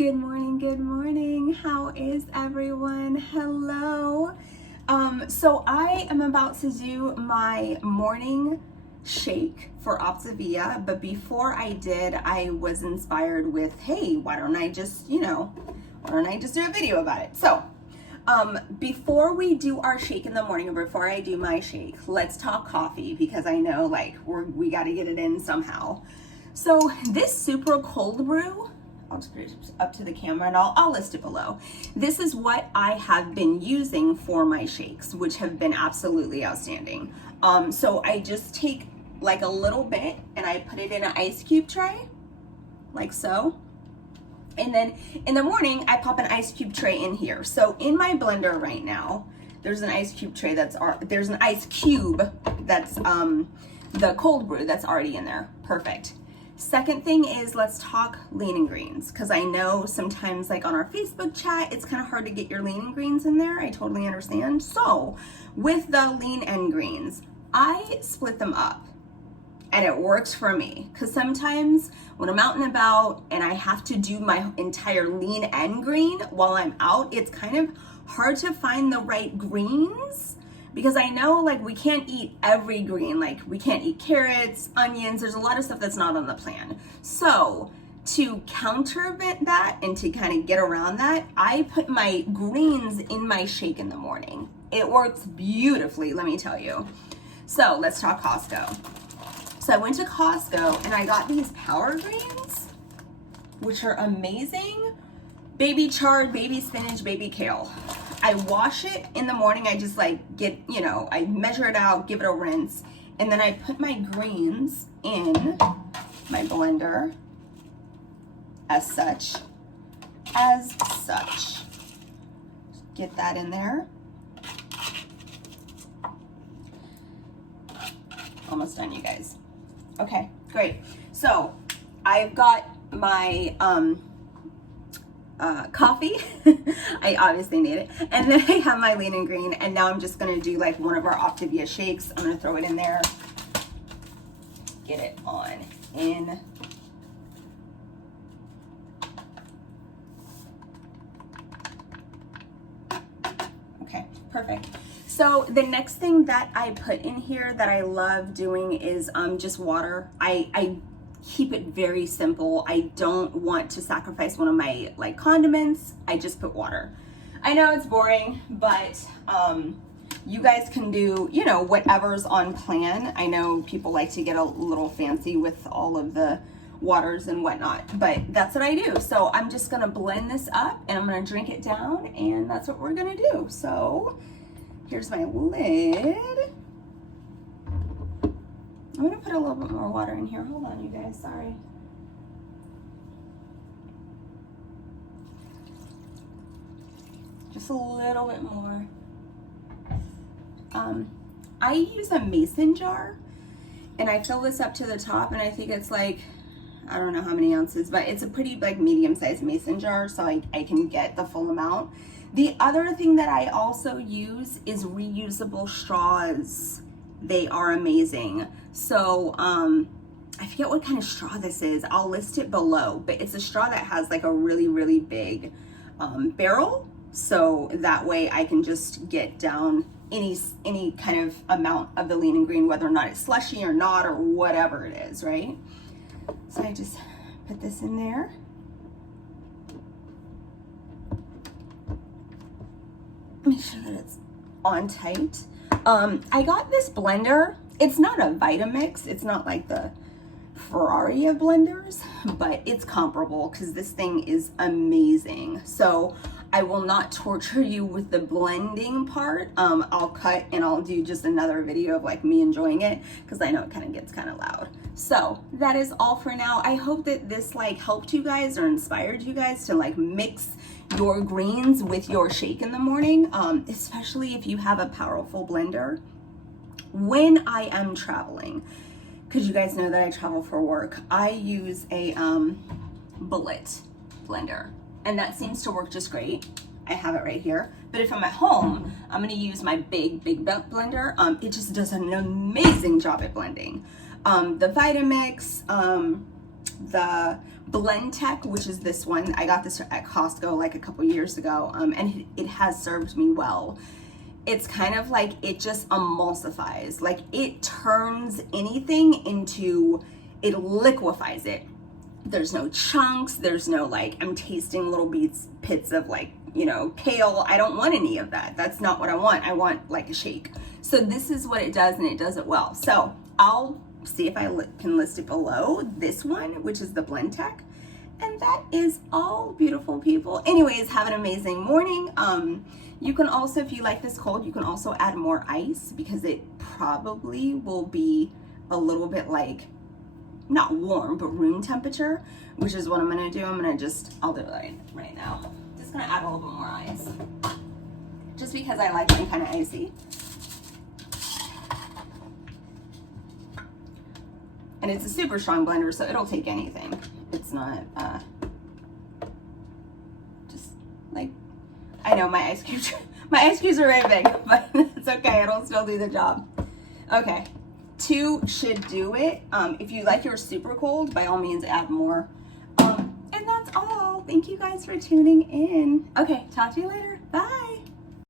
Good morning, good morning. How is everyone? Hello. So I am about to do my morning shake for Optavia, but before I did, I was inspired with, hey, why don't I just do a video about it? So, before we do our shake in the morning, or before I do my shake, let's talk coffee, because I know we got to get it in somehow. So this super cold brew, I'll just put it up to the camera and I'll list it below. This is what I have been using for my shakes, which have been absolutely outstanding. So I just take like a little bit and I put it in an ice cube tray, like so. And then in the morning, I pop an ice cube tray in here. So in my blender right now, there's an ice cube tray there's an ice cube that's the cold brew that's already in there. Perfect. Second thing is, let's talk lean and greens, because I know sometimes like on our Facebook chat, it's kind of hard to get your lean and greens in there. I totally understand. So with the lean and greens, I split them up. And it works for me, because sometimes when I'm out and about and I have to do my entire lean and green while I'm out, it's kind of hard to find the right greens, because I know like we can't eat every green. Like we can't eat carrots, onions, there's a lot of stuff that's not on the plan. So to countervent that and to kind of get around that, I put my greens in my shake in the morning. It works beautifully, let me tell you. So let's talk Costco. So I went to Costco and I got these power greens, which are amazing. Baby chard, baby spinach, baby kale. I wash it in the morning. I just I measure it out, give it a rinse, and then I put my greens in my blender as such. Get that in there. Almost done, you guys. Okay, great. So I've got my coffee. I obviously need it. And then I have my lean and green. And now I'm just going to do like one of our Optavia shakes. I'm going to throw it in there. Get it on in. Okay, perfect. So the next thing that I put in here that I love doing is just water. I keep it very simple. I don't want to sacrifice one of my condiments. I just put water. I know it's boring, but you guys can do, whatever's on plan. I know people like to get a little fancy with all of the waters and whatnot, but that's what I do. So I'm just gonna blend this up and I'm gonna drink it down, and that's what we're gonna do. So here's my lid. I'm gonna put a little bit more water in here. Hold on, you guys, sorry. Just a little bit more. I use a mason jar, and I fill this up to the top, and I think it's I don't know how many ounces, but it's a pretty medium-sized mason jar, so I can get the full amount. The other thing that I also use is reusable straws. They are amazing. So I forget what kind of straw this is. I'll list it below, but it's a straw that has a really, really big barrel. So that way I can just get down any kind of amount of the lean and green, whether or not it's slushy or not, or whatever it is, right? So I just put this in there. Make sure that it's on tight. I got this blender. It's not a Vitamix. It's not like the Ferrari of blenders, but it's comparable because this thing is amazing. So I will not torture you with the blending part. I'll cut and I'll do just another video of me enjoying it, because I know it kind of gets kind of loud. So that is all for now. I hope that this helped you guys or inspired you guys to mix your greens with your shake in the morning, especially if you have a powerful blender. When I am traveling, because you guys know that I travel for work, I use a bullet blender, and that seems to work just great. I have it right here. But if I'm at home, I'm gonna use my big blender. It just does an amazing job at blending. The Vitamix, the Blendtec, which is this one. I got this at Costco like a couple years ago, and it has served me well. It's kind of like it just emulsifies, like it turns anything into, it liquefies it. There's no chunks, there's no like, I'm tasting little pits of like, you know, kale. I don't want any of that. That's not what I want. I want like a shake. So this is what it does, and it does it well. So I'll see if I can list it below, this one, which is the Blendtec. And that is all, beautiful people. Anyways, have an amazing morning. You can also, if you like this cold, you can also add more ice, because it probably will be a little bit like, not warm, but room temperature, which is what I'm gonna do. I'll do it right now. Just gonna add a little bit more ice, just because I like them kind of icy. And it's a super strong blender, so it'll take anything. It's not, just like, I know my ice cubes are very big, but it's okay, it'll still do the job. Okay, 2 should do it. If you like yours super cold, by all means add more. And that's all. Thank you guys for tuning in. Okay, talk to you later.